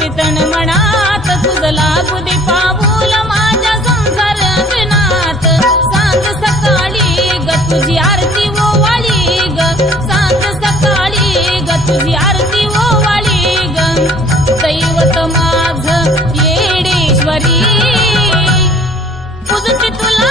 होते तण मनात तुझ लागू दे पाऊल माझ्या संसार अंगणात सांग सकाळी ग तुझी आरती ओवाळी ग सांग सकाळी ग तुझी आरती ओवाळी ग दैवत माझ येडेश्वरी पूजते तुला